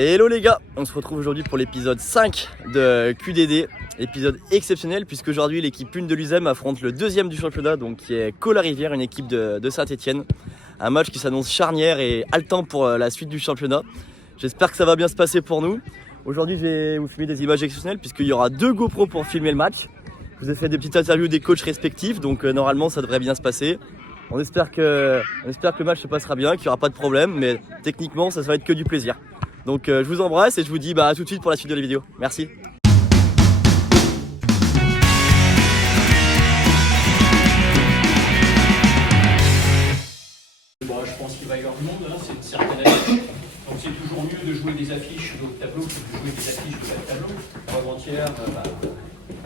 Et hello les gars, on se retrouve aujourd'hui pour l'épisode 5 de QDD, épisode exceptionnel puisque aujourd'hui l'équipe 1 de l'USEM affronte le deuxième du championnat, donc qui est Caux-la-Rivière, une équipe de Saint-Etienne. Un match qui s'annonce charnière et haletant pour la suite du championnat. J'espère que ça va bien se passer pour nous. Aujourd'hui je vais vous filmer des images exceptionnelles puisqu'il y aura 2 GoPros pour filmer le match. Je vous ai fait des petites interviews des coachs respectifs, donc normalement ça devrait bien se passer. On espère que le match se passera bien, qu'il n'y aura pas de problème, mais techniquement ça va être que du plaisir. Donc je vous embrasse et je vous dis à tout de suite pour la suite de la vidéo. Merci. Bon, je pense qu'il va y avoir du monde, hein, c'est une certaine année. Donc c'est toujours mieux de jouer des affiches de haut de tableau que de jouer des affiches de bas de tableau. Avant-hier,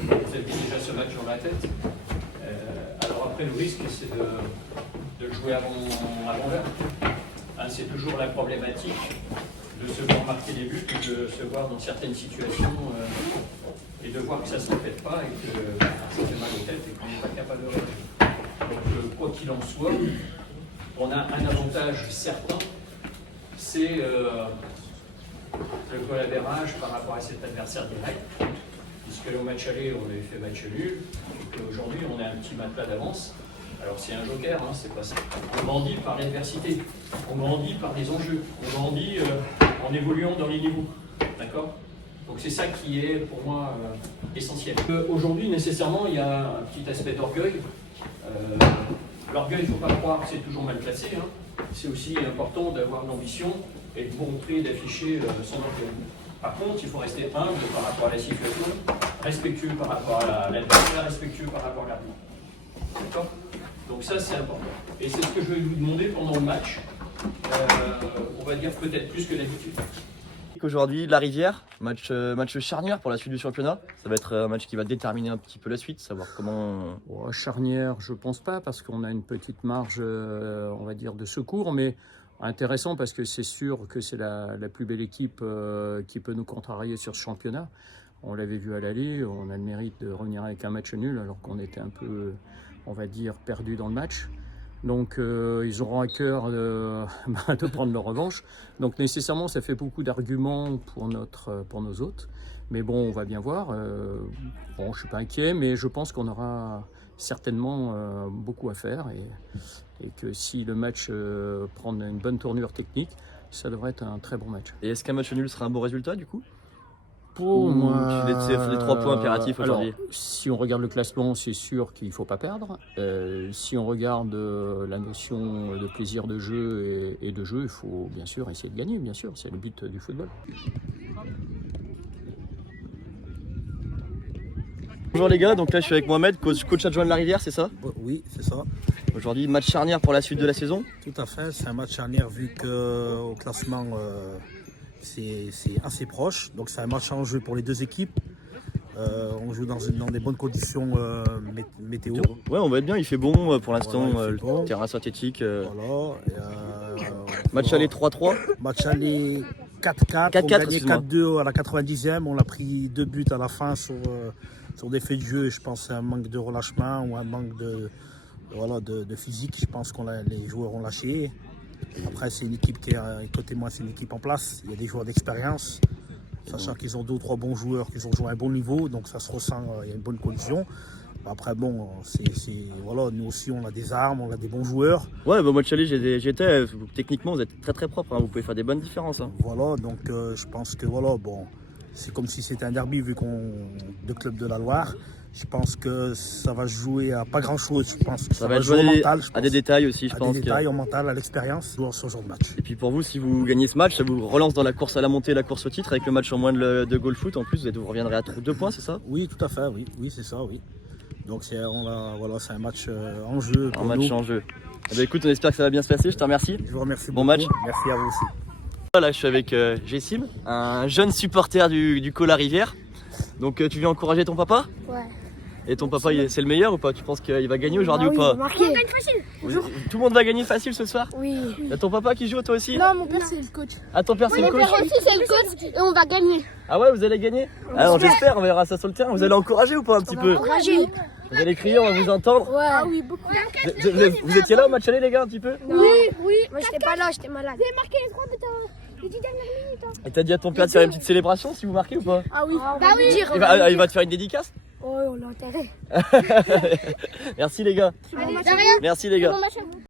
vous aviez déjà ce match dans la tête. Alors après, le risque, c'est de le jouer avant l'heure. Hein, c'est toujours la problématique de se voir marquer des buts, de se voir dans certaines situations et de voir que ça ne se répète pas et que ça fait mal aux têtes et qu'on n'est pas capable de réagir. Donc quoi qu'il en soit, on a un avantage certain, c'est le goal average par rapport à cet adversaire direct, puisque au match aller on avait fait match nul, et qu'aujourd'hui on a un petit matelas d'avance. Alors c'est un joker, hein, c'est pas ça. On grandit par l'adversité, on grandit par les enjeux, on grandit en évoluant dans les niveaux. D'accord ? Donc c'est ça qui est pour moi essentiel. Aujourd'hui nécessairement il y a un petit aspect d'orgueil. L'orgueil, il ne faut pas croire que c'est toujours mal placé. Hein. C'est aussi important d'avoir l'ambition et de montrer, d'afficher son orgueil. Par contre, il faut rester humble par rapport à la situation, respectueux par rapport à l'adversaire, respectueux par rapport à l'arbitre. D'accord ? Donc ça, c'est important. Et c'est ce que je vais vous demander pendant le match. On va dire peut-être plus que d'habitude. Aujourd'hui, La Rivière, match charnière pour la suite du championnat. Ça va être un match qui va déterminer un petit peu la suite, savoir comment... Charnière, je pense pas, parce qu'on a une petite marge, on va dire, de secours, mais intéressant parce que c'est sûr que c'est la plus belle équipe qui peut nous contrarier sur ce championnat. On l'avait vu à l'aller, on a le mérite de revenir avec un match nul alors qu'on était un peu, on va dire, perdu dans le match. Donc ils auront à cœur de prendre leur revanche. Donc nécessairement ça fait beaucoup d'arguments pour nos hôtes. Mais bon, on va bien voir. Bon, je suis pas inquiet, mais je pense qu'on aura certainement beaucoup à faire et que si le match prend une bonne tournure technique, ça devrait être un très bon match. Et est-ce qu'un match nul sera un bon résultat du coup ? Pour moi, les 3 points impératifs aujourd'hui. Si on regarde le classement, c'est sûr qu'il ne faut pas perdre. Si on regarde la notion de plaisir de jeu et de jeu, il faut bien sûr essayer de gagner, bien sûr. C'est le but du football. Bonjour les gars, donc là je suis avec Mohamed, coach adjoint de La Rivière, c'est ça ? Oui, c'est ça. Aujourd'hui, match charnière pour la suite de la saison ? Tout à fait. C'est un match charnière vu qu'au classement, c'est assez proche. Donc c'est un match en jeu pour les deux équipes. On joue dans des bonnes conditions météo. Ouais, on va être bien, il fait bon pour l'instant, Voilà, il fait bon. le terrain synthétique. Voilà. Match aller 3-3. Match aller 4-4. 4-4, On gagnait excuse-moi. 4-2 à la 90e. On a pris 2 buts à la fin sur des faits de jeu. Je pense que c'est un manque de relâchement ou un manque de physique. Je pense que les joueurs ont lâché. Après, c'est une équipe côté moi, c'est une équipe en place. Il y a des joueurs d'expérience, sachant qu'ils ont 2 ou 3 bons joueurs, qu'ils ont joué à un bon niveau, donc ça se ressent, il y a une bonne collision. Après, bon, voilà, nous aussi, on a des armes, on a des bons joueurs. Ouais, match aller, j'étais. Techniquement, vous êtes très très propre, hein, vous pouvez faire des bonnes différences. Hein. Voilà, donc je pense que voilà, bon, c'est comme si c'était un derby vu de club de la Loire. Je pense que ça va jouer à pas grand chose. Je pense que Ça va jouer au mental, à des détails aussi, je pense. Des détails, au mental, à l'expérience, sur ce genre de match. Et puis pour vous, si vous gagnez ce match, ça vous relance dans la course à la montée, la course au titre, avec le match en moins de goal foot. En plus, vous reviendrez à 2 points, c'est ça ? Oui, tout à fait, oui, c'est ça, oui. Donc c'est un match en jeu. Un match en jeu. Eh bien, écoute, on espère que ça va bien se passer, je te remercie. Je vous remercie Bon beaucoup. match. Merci à vous aussi. Là, je suis avec Jessim, un jeune supporter du Caux-la-Rivière. Donc tu viens encourager ton papa ? Ouais. Et ton papa, c'est le meilleur ou pas ? Tu penses qu'il va gagner aujourd'hui ou pas ? Marqué. Tout le monde va gagner facile ce soir ? Oui. Y'a ton papa qui joue, toi aussi ? Non, mon père c'est le coach. Ah, ton père c'est le Mon coach ? père aussi c'est le coach et on va gagner. Ah ouais, vous allez gagner ? Alors j'espère, on verra ça sur le terrain. Vous allez encourager ou pas un petit peu ? Encouragé. Vous allez crier, on va vous entendre. Ouais. Ah oui, beaucoup. Vous étiez là au match aller les gars un petit peu ? Oui. Moi j'étais pas là, j'étais malade. J'ai marqué les 3 buts Les 10 dernières minutes. Hein. Et t'as dit à ton père de faire une petite célébration si vous marquez ou pas? Ah oui. Bah oui. Il va te faire une dédicace? Oh, on l'a enterré. Merci les gars. Allez, de rien. Merci les gars. Bon match à vous.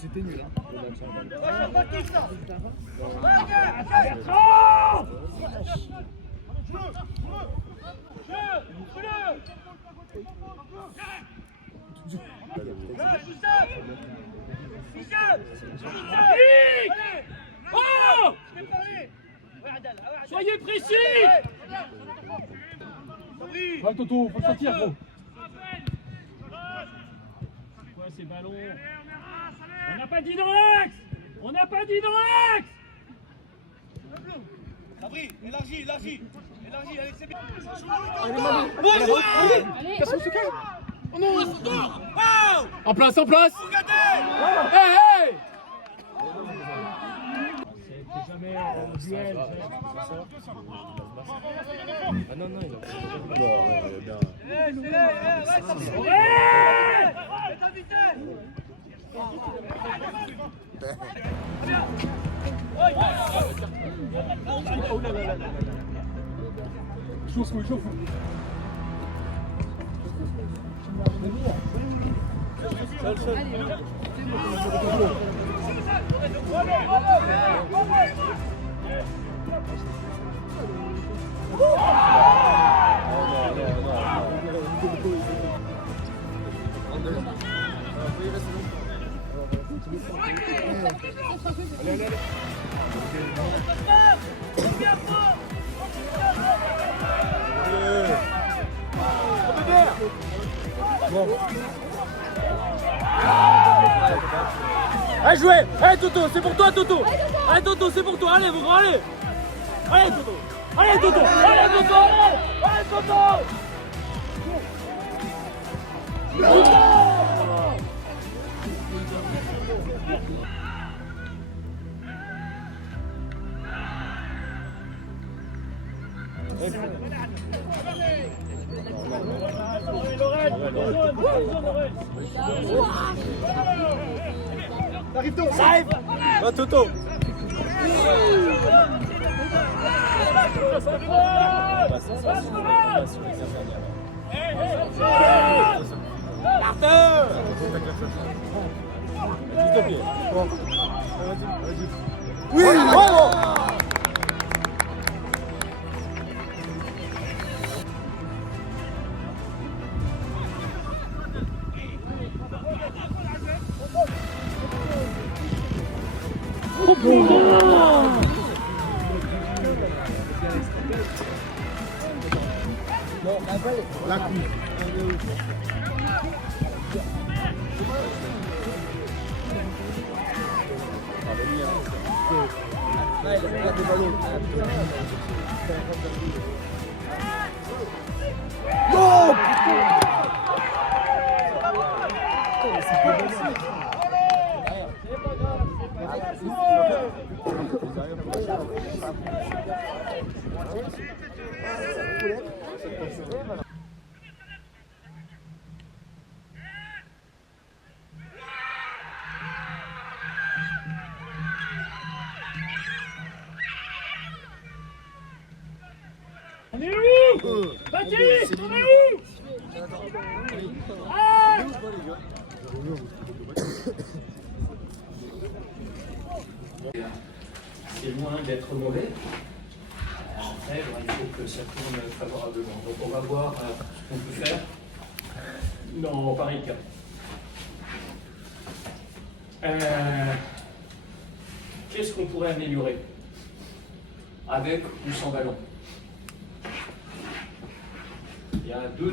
C'était nul. Soyez précis. Va Toto, faut le sortir gros. Quoi ces ballons? On n'a pas dit dans l'axe. On n'a pas dit dans l'axe. Abri, élargi, élargi. Élargi, allez, c'est bien. En place, en place. Hey, hey. Jamais en duel. Ah non, non, il a. Chauffe, chauffe. Allez jouer. Allez Toto, c'est pour toi Toto. Allez Toto, c'est pour toi. Allez mon grand, allez. Allez Toto. Allez Toto. Allez Toto. Allez Toto. Arrive. Va Toto. Martin. S'il te plaît. Oui, bravo. La coupe. On est où? Baptiste, on est où? Ah! C'est loin d'être mauvais. Après, il faut que ça tourne favorablement. Donc on va voir ce qu'on peut faire dans pareil cas. Qu'est-ce qu'on pourrait améliorer avec ou sans ballon? Il y a deux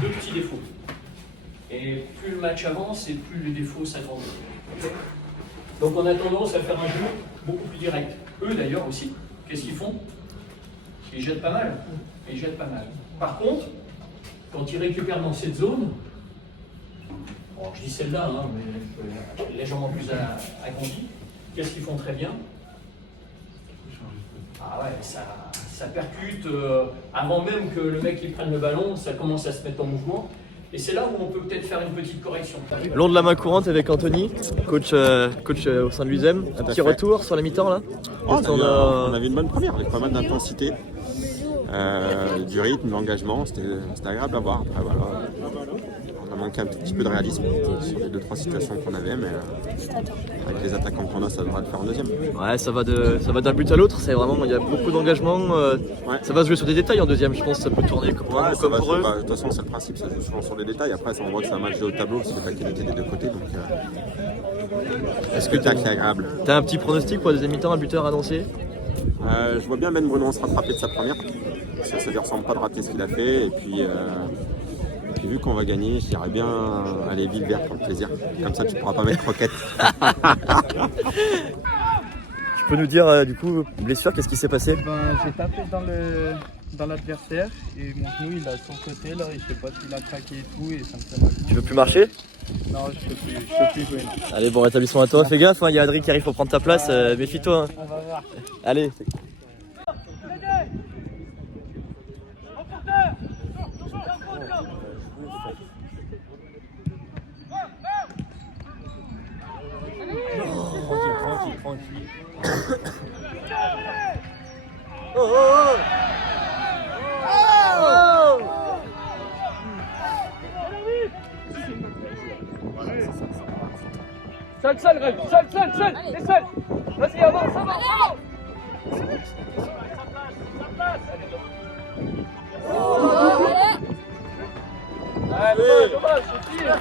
petits défauts. Et plus le match avance et plus les défauts s'agrandissent. Okay. Donc on a tendance à faire un jeu beaucoup plus direct. Eux d'ailleurs aussi, qu'est-ce qu'ils font? Ils jettent pas mal. Ils jettent pas mal. Par contre, quand ils récupèrent dans cette zone, bon, je dis celle-là, hein, mais légèrement plus agrandie, qu'est-ce qu'ils font très bien? Ah ouais, ça percute avant même que le mec il prenne le ballon, ça commence à se mettre en mouvement. Et c'est là où on peut peut-être faire une petite correction. Long de la main courante avec Anthony, coach au sein de l'USEM. Un petit retour sur la mi-temps là. On avait une bonne première avec pas mal d'intensité, du rythme, de l'engagement. C'était agréable à voir. Après, voilà, on a manqué un petit peu de réalisme sur les 2-3 situations qu'on avait, mais avec les attaquants qu'on a, ça devrait le faire en deuxième. Ouais, ça va d'un but à l'autre. C'est vraiment, il y a beaucoup d'engagement. Ouais. Ça va se jouer sur des détails en deuxième. Je pense que ça peut tourner comme pour eux. De toute façon, c'est le principe, ça se joue souvent sur les détails. Après, on voit que c'est un match de haut tableau, c'est de la qualité des deux côtés. Donc, est-ce que c'est agréable. T'as un petit pronostic pour la deuxième mi-temps, un buteur annoncé? Je vois bien Ben Bruno se rattraper de sa première. Ça lui ressemble pas de rater ce qu'il a fait. Et puis vu qu'on va gagner, je dirais bien aller Villebert pour le plaisir. Comme ça, tu pourras pas mettre croquette. Tu peux nous dire, du coup, blessure, qu'est-ce qui s'est passé? J'ai tapé dans l'adversaire et mon genou il a sur le côté là et je sais pas s'il a craqué et tout et ça me fait mal. Tu veux plus marcher? Non, je peux plus jouer. Allez, bon rétablissement à toi. Fais gaffe, il y a Adrien qui arrive pour prendre ta place. Méfie-toi. On va voir. Allez. Tranquille. Oh. Seul, Greg. Seul. Et seul. Vas-y, avance. Dommage, c'est pire.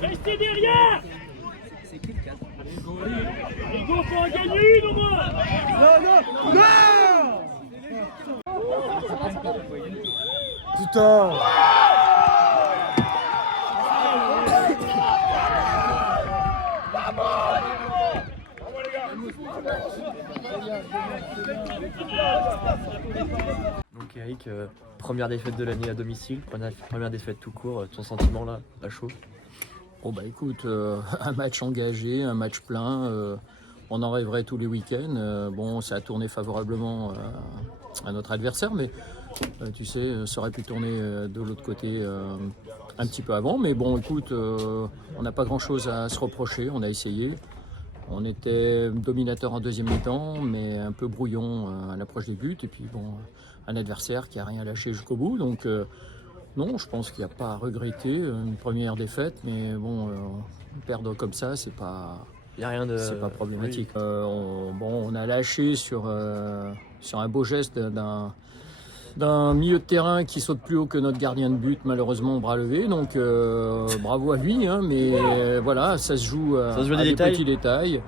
Restez derrière. C'est qui le 4? Les gars, faut en gagner une au moins. Putain. Donc Eric, première défaite de l'année à domicile, première défaite tout court, ton sentiment là, à chaud? Bon bah écoute, un match engagé, un match plein, on en rêverait tous les week-ends. Bon, ça a tourné favorablement à notre adversaire, mais Tu sais, ça aurait pu tourner de l'autre côté un petit peu avant. Mais bon, écoute, on n'a pas grand-chose à se reprocher. On a essayé. On était dominateur en deuxième mi-temps, mais un peu brouillon à l'approche des buts. Et puis bon, un adversaire qui n'a rien lâché jusqu'au bout. Donc non, je pense qu'il n'y a pas à regretter une première défaite. Mais bon, perdre comme ça, c'est pas... Il n'y a rien de. C'est pas problématique. On a lâché sur un beau geste d'un milieu de terrain qui saute plus haut que notre gardien de but, malheureusement, bras levé. Donc bravo à lui, hein, mais voilà, ça se joue à des petits détails.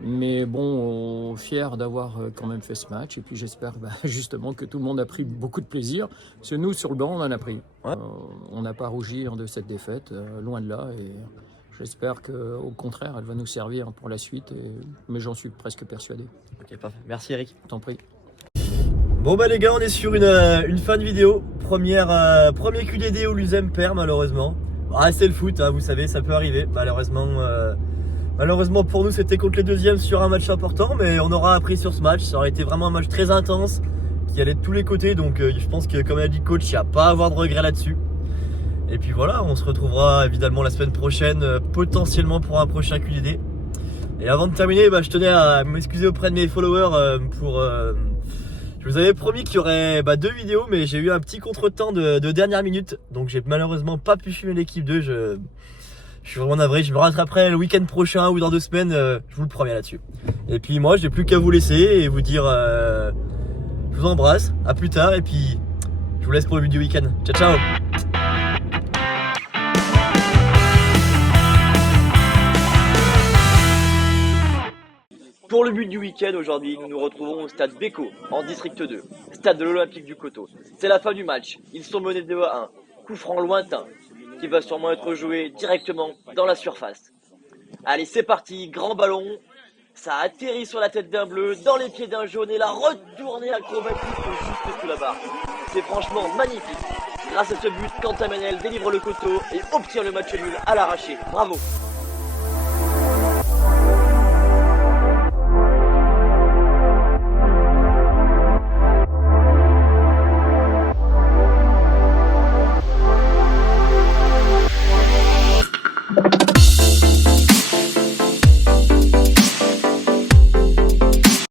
Mais bon, fier d'avoir quand même fait ce match. Et puis j'espère justement que tout le monde a pris beaucoup de plaisir. Parce que nous, sur le banc, on en a pris. Ouais. On n'a pas à rougir de cette défaite, loin de là. Et j'espère qu'au contraire, elle va nous servir pour la suite. Mais j'en suis presque persuadé. Ok, parfait. Merci Eric. T'en prie. Bon bah les gars, on est sur une fin de vidéo. Premier QDD où Luzem perd malheureusement. Ah, c'est le foot, hein, vous savez, ça peut arriver. Malheureusement pour nous, c'était contre les deuxièmes sur un match important, mais on aura appris sur ce match. Ça aurait été vraiment un match très intense qui allait de tous les côtés, donc je pense que comme a dit le coach, il n'y a pas à avoir de regret là-dessus. Et puis voilà, on se retrouvera évidemment la semaine prochaine, potentiellement pour un prochain QDD. Et avant de terminer, je tenais à m'excuser auprès de mes followers je vous avais promis qu'il y aurait 2 vidéos, mais j'ai eu un petit contretemps de dernière minute, donc j'ai malheureusement pas pu filmer l'équipe 2. Je suis vraiment navré, je me rattraperai le week-end prochain ou dans 2 semaines, je vous le promets là-dessus. Et puis moi, j'ai plus qu'à vous laisser et vous dire, je vous embrasse, à plus tard, et puis je vous laisse pour le but du week-end. Ciao ciao. Pour le but du week-end, aujourd'hui, nous nous retrouvons au stade Beko, en district 2, stade de l'Olympique du Coteau. C'est la fin du match, ils sont menés 2-1, coup franc lointain, qui va sûrement être joué directement dans la surface. Allez, c'est parti, grand ballon, ça atterrit sur la tête d'un bleu, dans les pieds d'un jaune, et la retournée acrobatique juste sous la barre. C'est franchement magnifique. Grâce à ce but, Quentin Manel délivre le Coteau et obtient le match nul à l'arraché. Bravo.